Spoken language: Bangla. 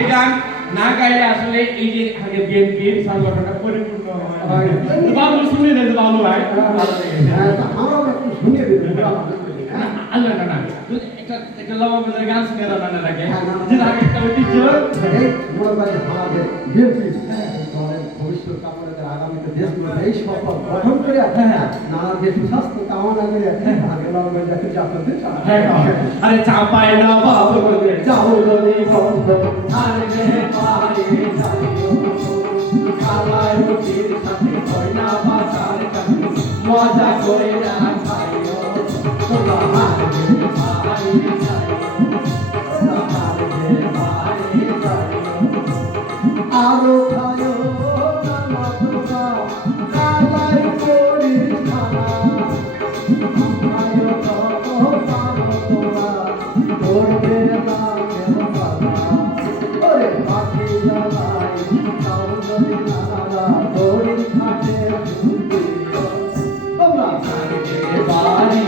যে গান না গাইলে আসলে এই যে আগে বিএনপির সংগঠনটা পরিপূর্ণ হয় বাবু শুনে দেন বাবু ভাই আমার একটু শুনিয়ে দেবেন আল্লাহ না না একটা লবাবের গান শুনে দাও না রাখে যে আগে একটা ঐতিহ্য এই মনে করেন আমাদের বিএনপি দলের ভবিষ্যৎ কামনাদের আগামীতে দেশগুলো এই সফল গঠন করে নানা যে সুস্বাস্থ্য কামনা করে আগে লড়বে যাকে আপনাদের আরে চাপায় না বাবু যাও যদি বন্ধ আরে পারে যাইও খালায় রুটির সাথে হয় না বাজার কাছে মজা করে রাখাইও তোমরা হারে পারে যাইও তোমরা হারে পারে যাইও আরো খায়ো নানা তোমরা কালাই করি খানা খায়ো তত পারো তোমরা করবে না কেন বাবা ওরে পাখি জ্বালাই তাও যদি নানা দড়ি খাটে তোমরা বাড়ি